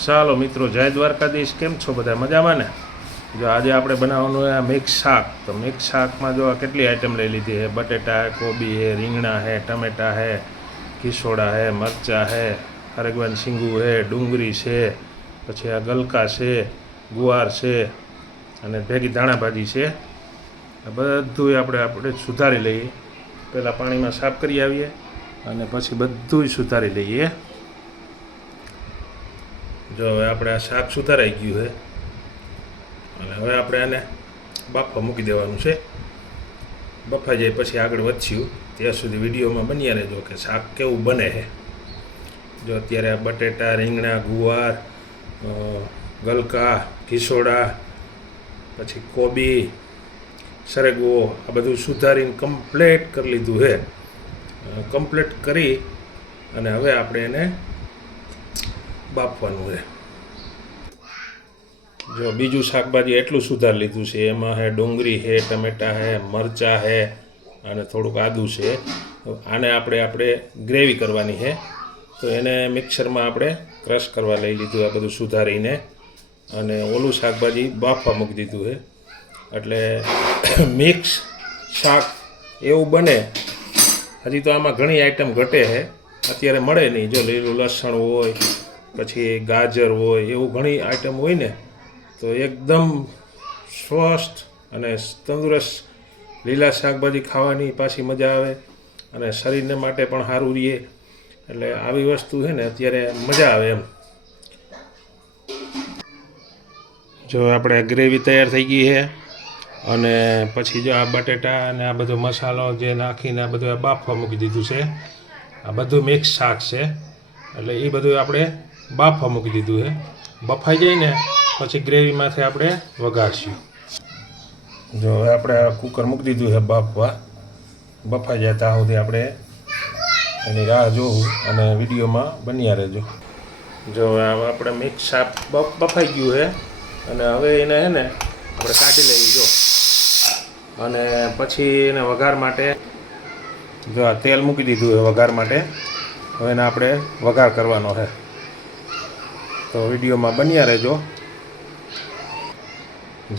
ચાલો મિત્રો, જય દ્વારકાધીશ. કેમ છો બધા? મજામાં ને? જો આજે આપણે બનાવવાનું છે મિક્સ શાક. તો મિક્સ શાકમાં જો કેટલી આઈટમ લઈ લીધી છે. બટેટા है, कोबी है, રીંગણા है, ટમેટા है, કિસોડા है, મરચાં है, હરગવાની શીંગું है, ડુંગળી છે, પછી આ ગલકા છે, ગુવાર છે અને ભેગી ધાણાભાજી છે. આ બધું આપણે સુધારી લઈએ. પહેલાં પાણીમાં સાફ કરી આવીએ અને પછી બધું સુધારી લઈએ. જો હવે આપણે આ શાક સુધારાઈ ગયું છે અને હવે આપણે આને બાફવા મૂકી દેવાનું છે. બફાઈ જાય પછી આગળ વધશું. ત્યાં સુધી વિડીયોમાં બન્યા રહેજો કે શાક કેવું બને છે. જો અત્યારે આ બટેટા, રીંગણા, ગુવાર, ગલકા, કિસોડા, પછી કોબી, સરગવો આ બધું સુધારીને કમ્પ્લેટ કરી લીધું છે. કમ્પ્લેટ કરી અને હવે આપણે એને બાફવાનું છે. જો બીજું શાકભાજી એટલું સુધારી લીધું છે. એમાં છે ડુંગળી છે, ટમેટા છે, મરચાં છે અને થોડુંક આદું છે. આને આપણે ગ્રેવી કરવાની છે. તો એને મિક્સરમાં આપણે ક્રશ કરવા લઈ લીધું આ બધું સુધારીને, અને ઓલું શાકભાજી બાફવા મૂકી દીધું છે. એટલે મિક્સ શાક એવું બને. હજી તો આમાં ઘણી આઈટમ ઘટે છે, અત્યારે મળે નહીં. જો લીલું લસણ હોય, પછી ગાજર હોય, એવું ઘણી આઈટમ હોય ને, તો એકદમ સ્વસ્થ અને તંદુરસ્ત લીલા શાકભાજી ખાવાની પાછી મજા આવે અને શરીરને માટે પણ સારું રહે. એટલે આવી વસ્તુ છે ને અત્યારે મજા આવે એમ. જો આપણે ગ્રેવી તૈયાર થઈ ગઈ છે અને પછી જો આ બટેટા અને આ બધો મસાલો જે નાખીને આ બધું બાફવા મૂકી દીધું છે. આ બધું મિક્સ શાક છે એટલે એ બધું આપણે બાફવા મૂકી દીધું છે. બફાઈ જાય ને પછી ગ્રેવીમાંથી આપણે વઘારશું. જો હવે આપણે કુકર મૂકી દીધું છે બાફવા. બફાઈ જાય ત્યાં સુધી આપણે એની રાહ જોવું અને વિડીયોમાં બન્યા રહેજો. જો હવે આપણે મિક્સ શાક બફાઈ ગયું છે અને હવે એને છે ને આપણે કાઢી લેવી. જો અને પછી એને વઘાર માટે જો આ તેલ મૂકી દીધું છે વઘાર માટે. હવે એને આપણે વઘાર કરવાનો છે, તો વિડીયોમાં બન્યા રહેજો.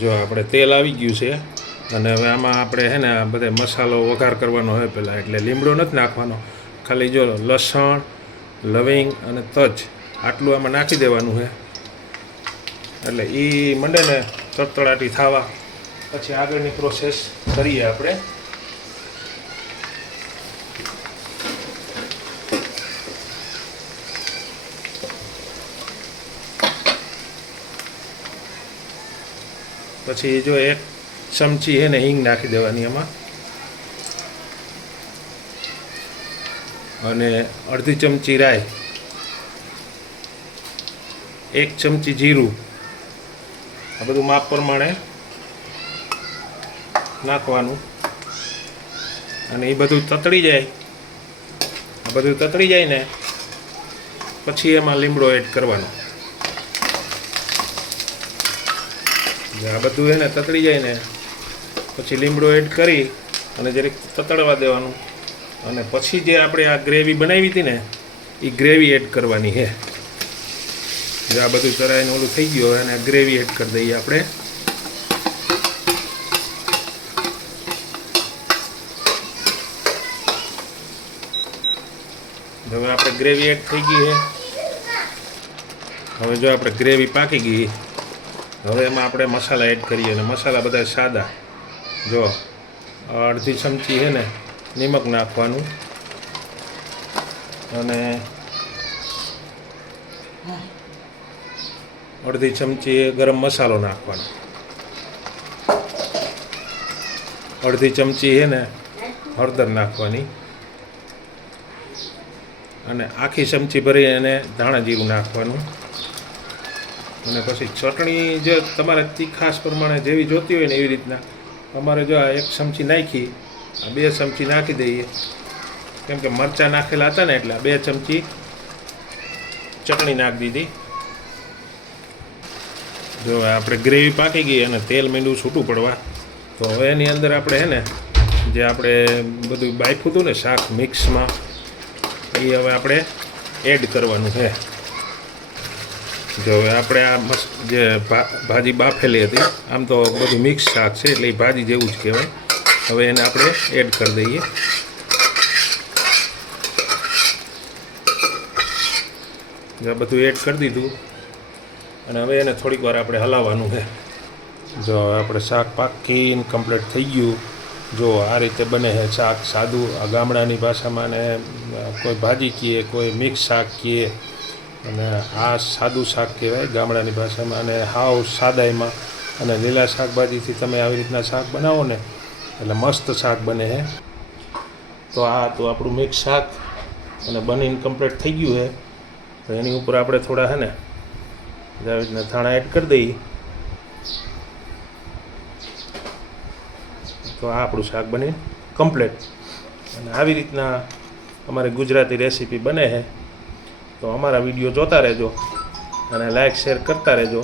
જો આપણે તેલ આવી ગયું છે અને હવે આમાં આપણે છે ને આ બધે મસાલો વઘાર કરવાનો હોય પહેલાં. એટલે લીમડો નથી નાખવાનો, ખાલી જો લસણ, લવિંગ અને તજ આટલું આમાં નાખી દેવાનું છે. એટલે એ મંડે ને તડતડાટી થવા પછી આગળની પ્રોસેસ કરીએ આપણે. પછી જો એક ચમચી છે ને હિંગ નાખી દેવાની એમાં, અને અડધી ચમચી રાઈ, 1 ચમચી જીરું. આ બધું માપ પ્રમાણે નાખવાનું. અને એ બધું તતડી જાય. આ બધું તતડી જાય ને પછી એમાં લીમડો એડ કરવાનો. આ બધું એને તતડી જાય ને પછી લીમડો એડ કરી અને જરીક તતડવા દેવાનું. અને પછી જે આપણે આ ગ્રેવી બનાવી હતી ને એ ગ્રેવી એડ કરવાની છે. જે આ બધું તરાઈને ઓલું થઈ ગયું અને ગ્રેવી એડ કરી દઈએ આપણે. હવે આપણે ગ્રેવી એડ થઈ ગઈ છે. હવે જો આપણે ગ્રેવી પાકી ગઈ, હવે એમાં આપણે મસાલા એડ કરીએ. અને મસાલા બધા સાદા. જો અડધી ચમચી છે ને નિમક નાખવાનું, અને અડધી ચમચી ગરમ મસાલો નાખવાનો, અડધી ચમચી છે ને હળદર નાખવાની, અને આખી ચમચી ભરી એને ધાણા જીરું નાખવાનું. અને પછી ચટણી જે તમારે તીખાશ પ્રમાણે જેવી જોતી હોય ને એવી રીતના. અમારે જો આ 1 ચમચી નાખી, આ 2 ચમચી નાખી દઈએ, કેમ કે મરચાં નાખેલા હતા ને એટલે 2 ચમચી ચટણી નાખી દીધી. જો આપણે ગ્રેવી પાકી ગઈ અને તેલ મીંડું છૂટું પડવા, તો હવે એની અંદર આપણે છે ને જે આપણે બધું બાફ્યું હતું ને શાક મિક્સમાં, એ હવે આપણે એડ કરવાનું છે. જો હવે આપણે આ મસ્ત જે ભાજી બાફેલી હતી, આમ તો બધું મિક્સ શાક છે એટલે એ ભાજી જેવું જ કહેવાય. હવે એને આપણે એડ કરી દઈએ. જો બધું એડ કરી દીધું અને હવે એને થોડીક વાર આપણે હલાવવાનું છે. જો આપણે શાક પાકીને કમ્પ્લીટ થઈ ગયું. જો આ રીતે બને છે શાક સાદું, આ ગામડાની ભાષામાં ને કોઈ ભાજી કહે, કોઈ મિક્સ શાક કહે, અને આ સાદું શાક કહેવાય ગામડાની ભાષામાં. અને હાવ સાદાઈમાં અને લીલા શાકભાજીથી તમે આવી રીતના શાક બનાવો ને એટલે મસ્ત શાક બને છે. તો આ હતું આપણું મિક્સ શાક અને બનીને કમ્પ્લીટ થઈ ગયું છે. તો એની ઉપર આપણે થોડા છે ને આવી રીતના ધાણા એડ કરી દઈએ. તો આ આપણું શાક બને કમ્પ્લીટ. અને આવી રીતના અમારી ગુજરાતી રેસીપી બને છે. તો અમારા વિડીયો જોતા રહેજો અને લાઈક શેર કરતા રહેજો.